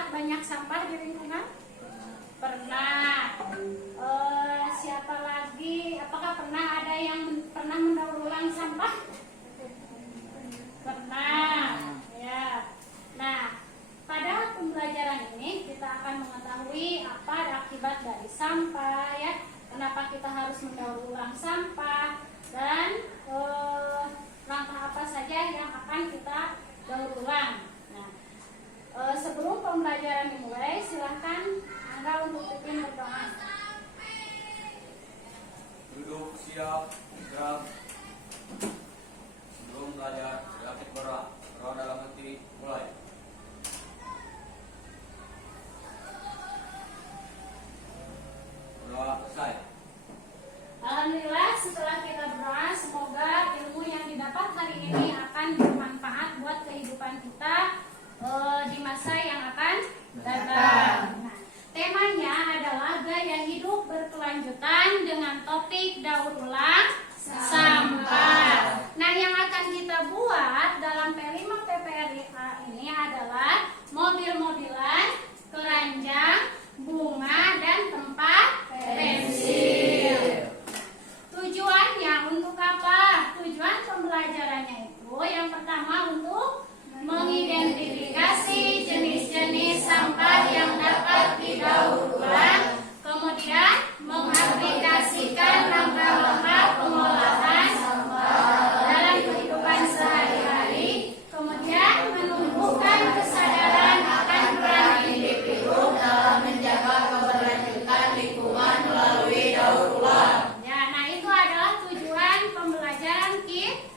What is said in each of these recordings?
melihat banyak sampah di lingkungan? Pernah. Siapa lagi? Apakah pernah ada yang pernah mendaur ulang sampah? Pernah. Ya. Nah, pada pembelajaran ini kita akan mengetahui apa akibat dari sampah, ya. Kenapa kita harus mendaur ulang sampah dan langkah apa saja yang akan kita daur ulang. Nah, sebelum pembelajaran dimulai, silahkan Angga untuk pimpin berdoa. Duduk siap, gerak. Sebelum belajar, silakan berdoa. Berdoa dalam hati, mulai. Berdoa selesai. Alhamdulillah, setelah kita berdoa, semoga ilmu yang didapat hari ini akan bermanfaat buat kehidupan kita di masa yang akan datang. Nah, temanya adalah gaya hidup berkelanjutan dengan topik daur ulang sampah. Nah, yang akan kita buat dalam P5 PPRIA ini adalah mobil-mobilan, keranjang, bunga, dan tempat pensil. Tujuannya untuk apa? Tujuan pembelajarannya itu yang pertama untuk mengidentifikasi jenis-jenis sampah yang dapat didaur ulang, kemudian mengaplikasikan langkah-langkah pengolahan sampah dalam kehidupan sehari-hari, kemudian menumbuhkan kesadaran akan peran individu dalam menjaga keberlanjutan lingkungan melalui daur ulang. Ya, nah itu adalah tujuan pembelajaran kita.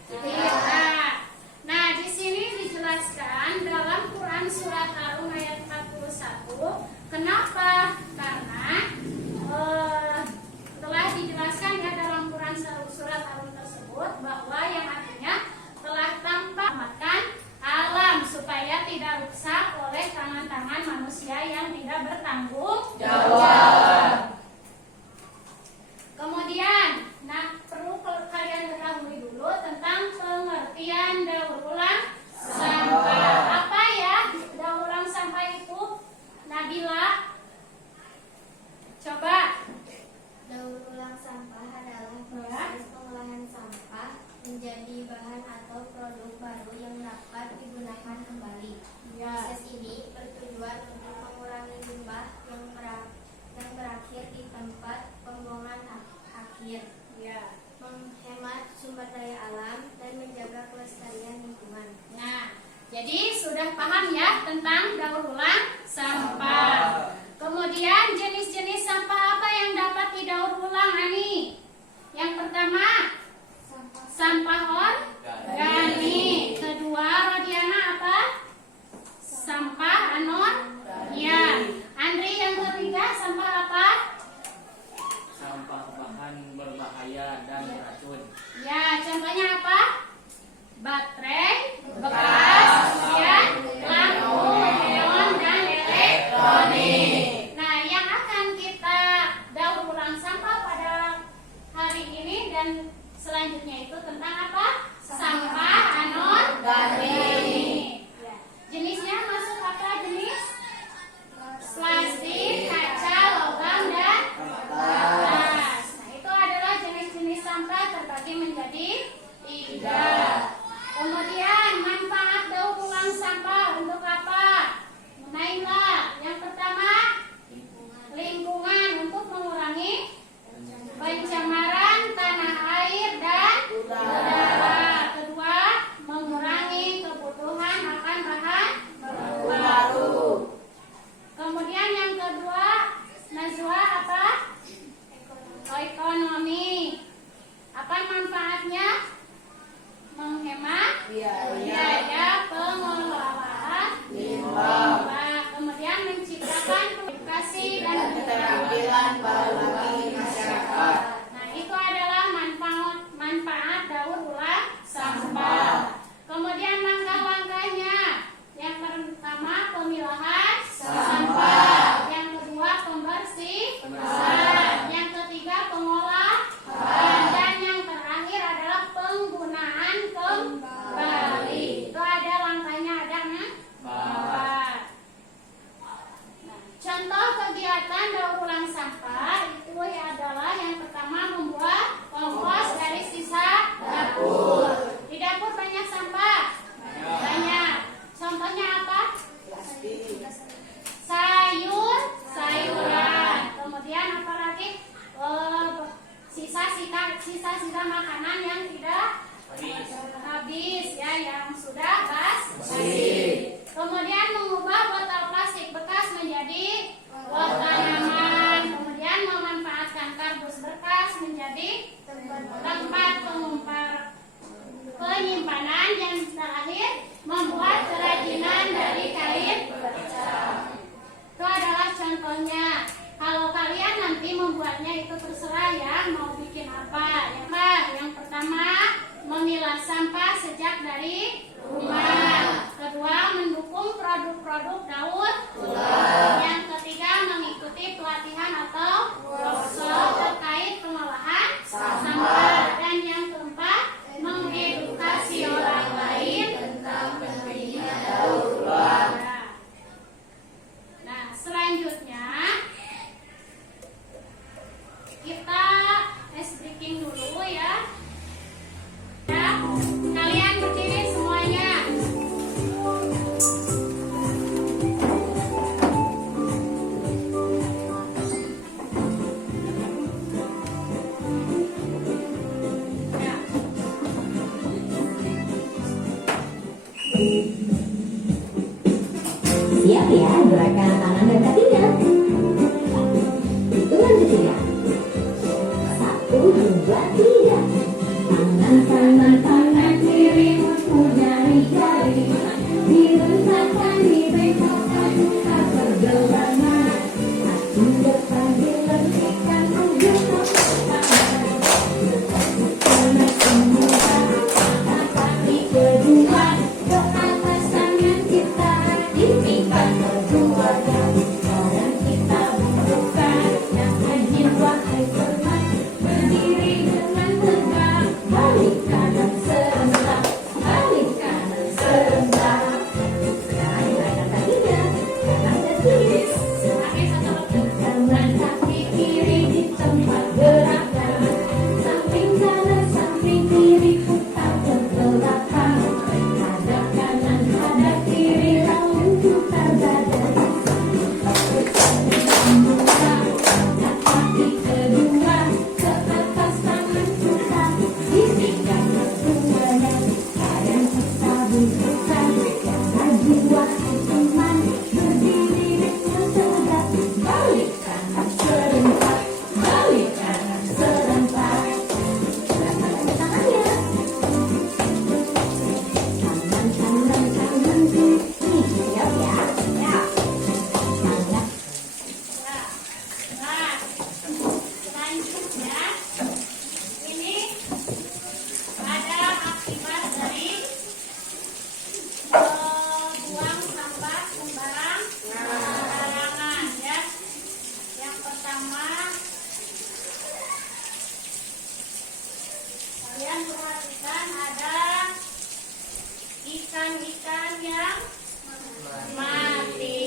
Nah, di sini dijelaskan dalam Quran surat Ar-Rum ayat 41. Kenapa? Karena telah dijelaskan ya dalam Quran surat Ar-Rum tersebut bahwa yang artinya telah tampak makan alam supaya tidak rusak oleh tangan-tangan manusia yang tidak bertanggung jawab. Kemudian, nah perlu kalian ketahui dulu tentang pengertian daur ulang sampah. Apa ya daur ulang sampah itu? Nabila, coba. Daur ulang sampah adalah proses pengolahan sampah menjadi bahan atau produk baru yang dapat digunakan kembali. Proses ini bertujuan untuk mengurangi limbah yang berakhir di tempat pembuangan akhir, menghemat sumber daya alam, dan menjaga kelestarian lingkungan. Nah, jadi sudah paham ya tentang daur ulang sampah. Kemudian jenis-jenis sampah apa yang dapat didaur ulang, Ani? Yang pertama, sampah organik. Kedua, Rodiana apa? Sampah anorganik. Andri yang ketiga, sampah apa? Sampah bahan berbahaya dan beracun. Ya, contohnya apa? Baterai bekas, kemudian lampu, neon, dan elektronik. Nah, yang akan kita daur ulang sampah pada hari ini dan selanjutnya itu tentang apa? Sampah anorganik. Ya. produk daur yang ketiga mengikuti pelatihan atau workshop terkait pengolahan sampah, dan yang keempat mengedukasi orang lain tentang pentingnya daur ulang. Nah, selanjutnya kita ice breaking dulu ya. Ya, kalian berdiri semuanya. Ya. Siap ya gerakan tangan dan kakinya. Hitungan ketiga. 1, 2, 3. Tangan kanan tangan kiri mempunyai jari. Direntangkan, dibengkokkan, tak bergelangan. Kaki depan dilentikan, ujung tangan. Kanan semula, kaki kedua. Ke atas tangan kita, dipingkan keduanya. Badan kita bentukkan, jangan jiwa hai teman. Berdiri dengan tegak, balik kanan serentak, balik kanan serentak. Sekarang gerakan kakinya, kanan dan kiri. Kanan kaki kiri di tempat gerakan. Samping kanan, samping kiri, putar ke belakang. Hadap kanan, hadap kiri, lalu putar badan. Membuka kaki kedua, ke atas tangan putar, dipingkan keduanya. Badan kita bentukkan, jangan jiwa hai teman. Berdiri dengan tegak, balik kanan serentak, balik kanan serentak. Gerakan tangannya. Kanan kanan kanan kiri. Siap ya? Siap. Tangan. Nah, selanjutnya ini ada akibat dari buang sampah sembarangan ya. Yang pertama, kalian perhatikan ada ikan-ikan yang mati.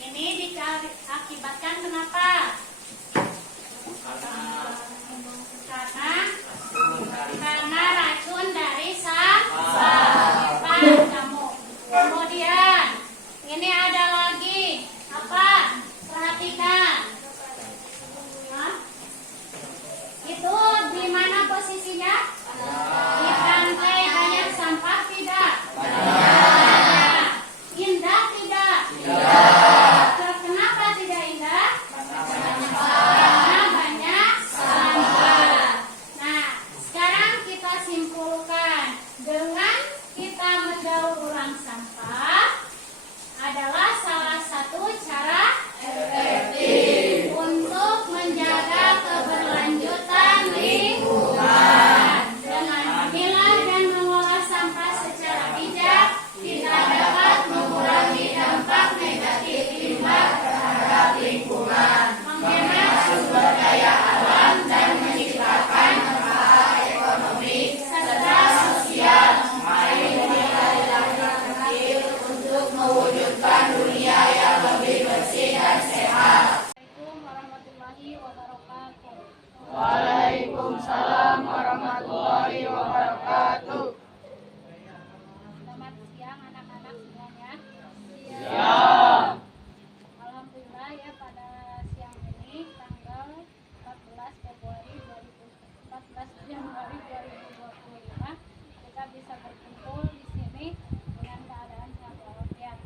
Ini diakibatkan kenapa? Karena racun dari sampah kamu. Kemudian ini ada lagi apa? Perhatikan. Hah? Itu di mana posisinya? Di pantai banyak sampah tidak? Banyak. Indah tidak? Kenapa tidak indah? Karena banyak sampah. Nah, sekarang kita simpulkan, dengan kita mendaur ulang sampah adalah salah satu cara efektif untuk menjaga keberlanjutan lingkungan. Dengan memilah dan mengolah sampah secara bijak, kita dapat mengurangi dampak negatif limbah terhadap lingkungan, menghemat sumber daya alam, dan menciptakan manfaat ekonomi serta sosial. Mari nilai-nilai kecil untuk mewujudkan dunia yang lebih bersih dan sehat. Assalamualaikum warahmatullahi wabarakatuh. Waalaikumsalam warahmatullahi wabarakatuh. Selamat siang anak-anak semuanya. Siap. Alhamdulillah ya, pada siang ini tanggal 14 Januari 2025 kita bisa berkumpul di sini dengan keadaan sehat walafiat.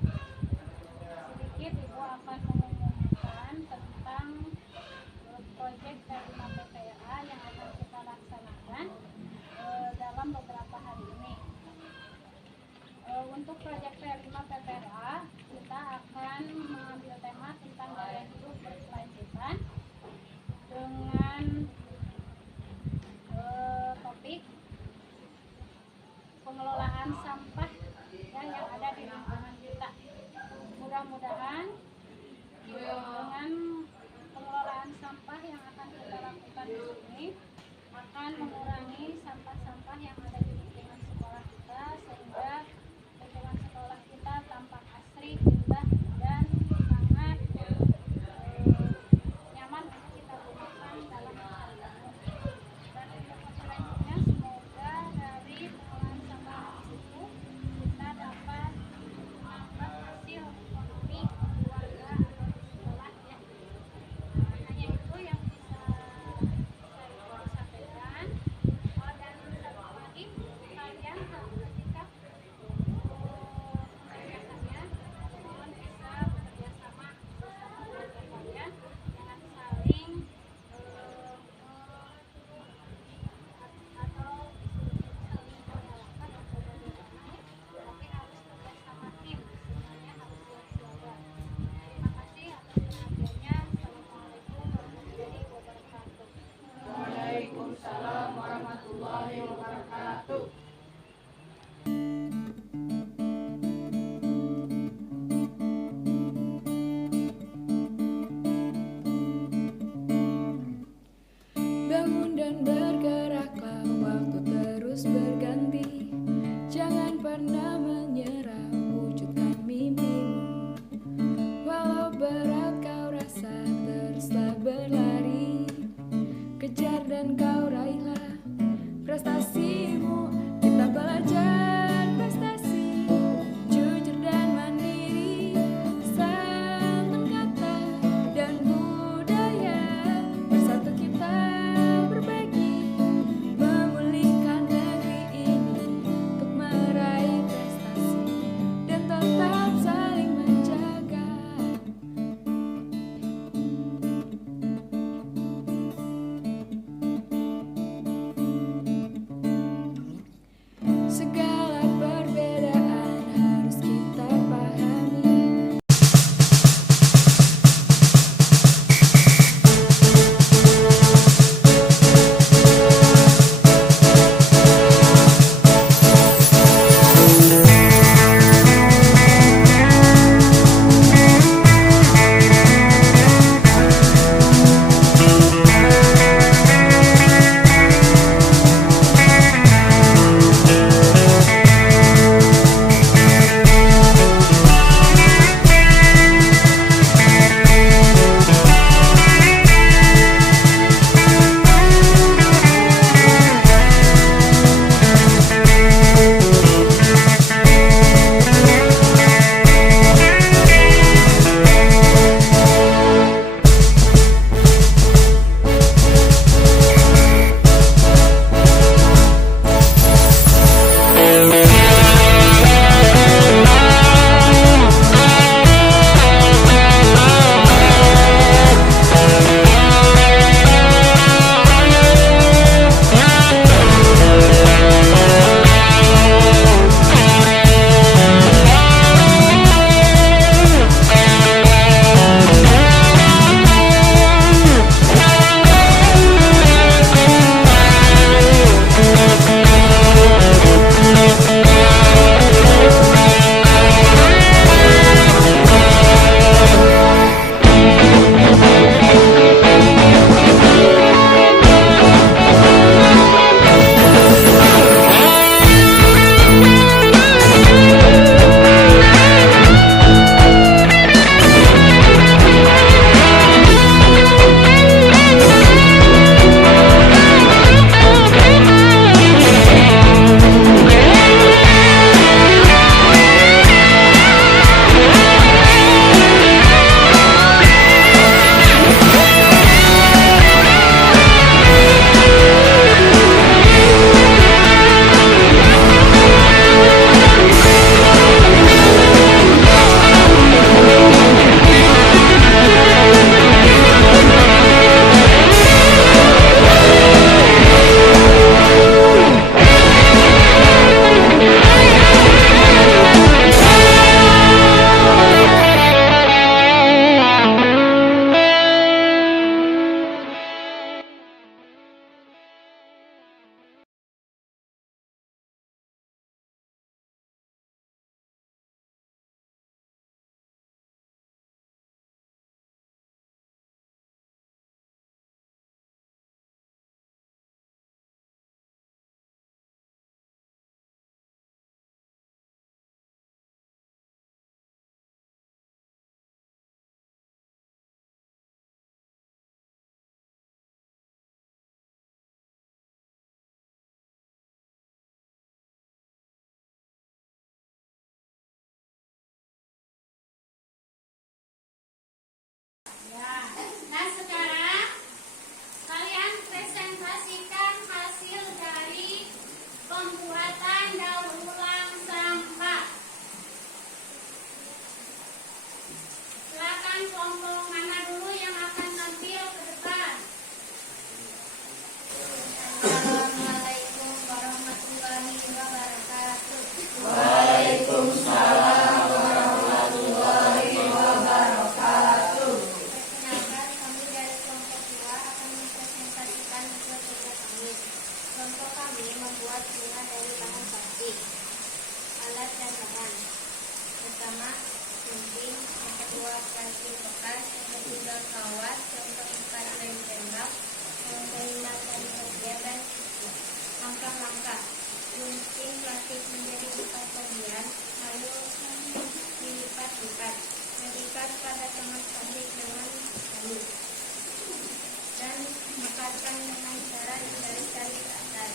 Akhirnya, Assalamualaikum warahmatullahi wabarakatuh. Waalaikumsalam warahmatullahi wabarakatuh. Bangun dan bergeraklah, waktu terus berganti. Jangan pernah menyerah, wujudkan mimpimu. Walau berat kau rasa, teruslah berlari. Kejar dan kau raihlah prestasimu. Kita belajar prestasi, jujur dan mandiri, santun kata dan budaya. Bersatu kita berbagi, memulihkan negeri ini untuk meraih prestasi dan tetap saling menjaga. Segala perbedaan harus kita pahami. Nah sekarang kalian presentasikan hasil dari pembuatan daur ulang sampah. Silakan kelompok mana dulu yang akan tampil ke depan. Assalamualaikum warahmatullahi wabarakatuh. Waalaikumsalam warahmatullahi wabarakatuh. plastik bekas, yang ketiga kawat, yang keempat lem tembak, yang kelima tali bagian dan langkah-langkah. Gunting plastik menjadi 4 bagian, lalu dilipat-lipat, mengikat pada tengah plastik dengan tali, dan mekatkan dengan cara ditarik-tarik ke atas.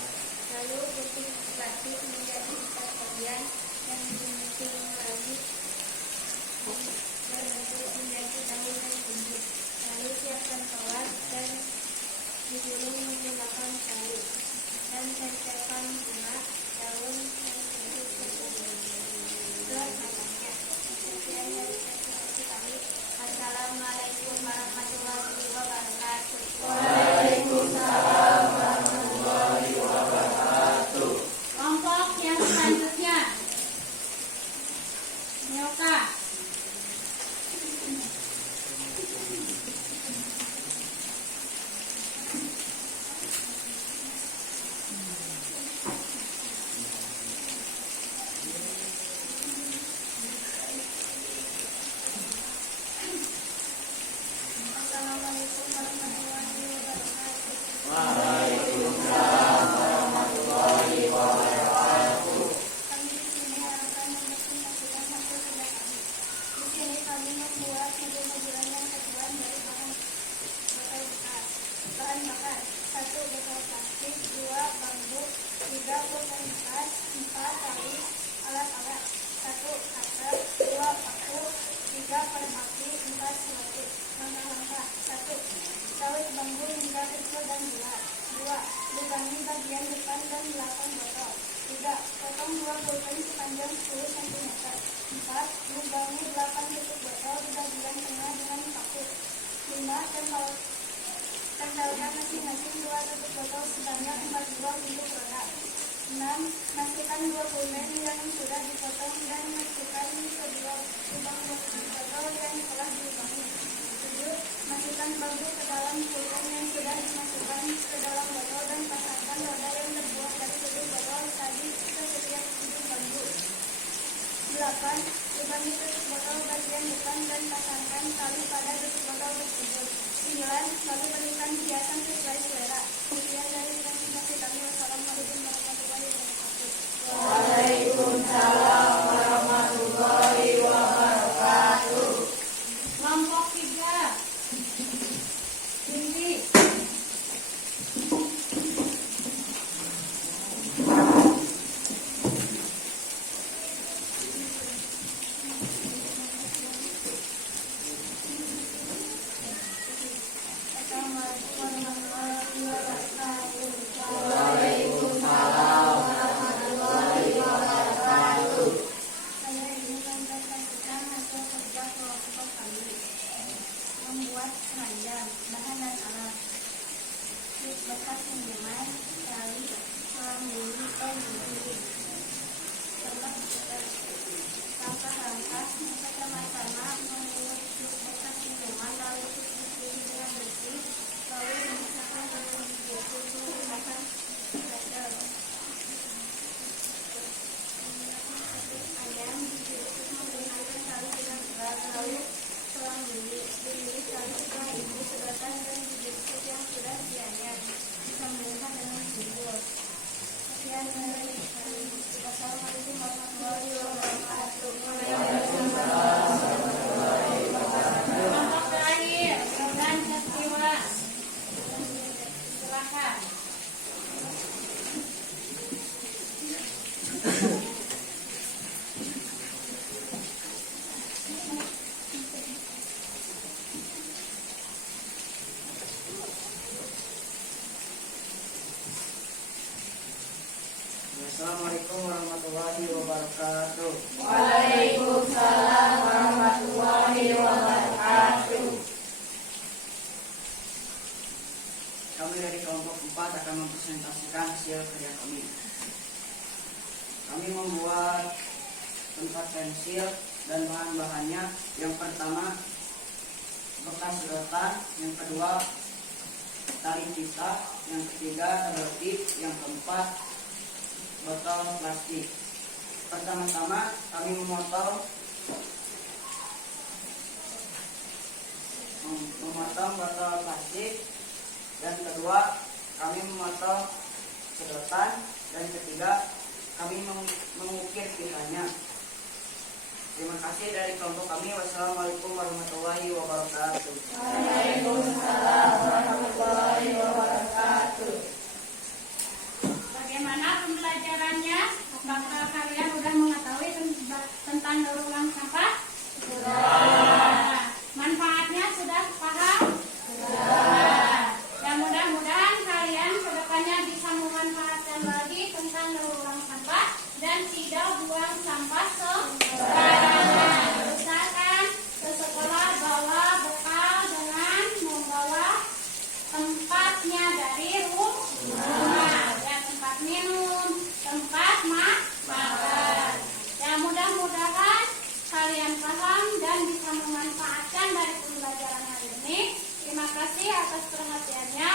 Lalu gunting plastik menjadi 4 bagian yang digunting lagi berbentuk menjadi daun dan buntut. Lalu siapkan kawat dan digulung menggunakan tali dan tempelkan bunga daun dan buntut ke atasnya. Sekian dari presentasi kami. Assalamualaikum warahmatullahi wabarakatuh. Waalaikumsalam warahmatullahi wabarakatuh. Kelompok yang selanjutnya, Nyoka. Assalamualaikum warahmatullahi wabarakatuh. Waalaikumsalam warahmatullahi wabarakatuh. Kami di sini akan mempresentasikan hasil kerja kami. Di sini kami membuat mobil-mobilan yang terbuat dari bahan bakar. Bahan bakar 1 botol plastik, 2 bambu, 3 pulpen bekas, 4 tali, alat-alat 1 cutter, 2 paku, 3 korek api, 4 selotip. Langkah-langkah 1. Sawit bambu hingga kecil dan bulat. 2. Lubangi bagian depan dan belakang botol. 3. Potong 2 pulpen sepanjang 10 cm. 4. Lubangi 8 tutup botol di bagian tengah dengan paku. 5. Tempelkan masing-masing 2 tutup botol sebanyak 4 buah untuk roda. 6. Masukkan 2 pulpen yang sudah dipotong dan masukkan ke 2 lubang botol yang telah dilubangi. 7. Masukkan bambu ke dalam pulpen yang sudah dimasukkan ke dalam botol dan pasangkan roda yang terbuat dari tutup botol tadi ke setiap ujung bambu. 8. Lubangi tutup botol bagian depan dan pasangkan tali pada tutup botol tersebut. 9. Lalu berikan hiasan sesuai selera. Sekian dari presentasi kami. Wassalamualaikum warahmatullahi wabarakatuh. Waalaikumsalam warahmatullahi wabarakatuh. Kelompok 3, Cindy. Assalamualaikum warahmatullahi wabarakatuh. Waalaikumsalam warahmatullahi wabarakatuh. Saya ingin mempresentasikan hasil kerja kelompok kami. Membuat keranjang, bahan dan alat. Strip bekas minuman, tali, selang bulu, dan bulu. Langkah-langkah. Pertama-tama mengulur strip bekas minuman, lalu cuci dengan bersih, lalu dipisahkan dengan bibir susu menggunakan blender. Ayam ditusuk menggunakan tali dengan berat, lalu selang bulu dililit tali setelah itu sedotan dan bibir susu yang sudah dianyam disambungkan dengan bubur. Sekian dari kami. Wassalamualaikum warahmatullahi wabarakatuh. Kelompok terakhir, Rodan Setiwa. Silakan. Assalamualaikum warahmatullahi wabarakatuh. Waalaikumsalam warahmatullahi wabarakatuh. Kami dari kelompok 4 akan mempresentasikan hasil kerja kami. Kami membuat tempat pensil dan bahan-bahannya. Yang pertama bekas sedotan, yang kedua tali pita, yang ketiga tabel tip, yang keempat botol plastik. Pertama-tama kami memotong memotong botol plastik. Dan kedua, kami memotong sedotan. Dan ketiga, kami mengukir pihanya. Terima kasih dari kelompok kami. Wassalamualaikum warahmatullahi wabarakatuh. Waalaikumsalam warahmatullahi wabarakatuh. Bagaimana pembelajarannya? Apakah kalian sudah mengetahui tentang daur ulang sampah? Sudah. Manfaatnya sudah paham? Sudah. Dan mudah-mudahan kalian kedepannya bisa memanfaatkan lagi tentang daur ulang sampah dan tidak buang sampah sembarangan. Usahakan ke sekolah bawa bekal dengan membawa tempatnya dari rumah, ya, tempat minum, tempat makan. Ya, mudah-mudahan kalian paham dan bisa memanfaatkan dari pembelajaran hari ini. Terima kasih atas perhatiannya.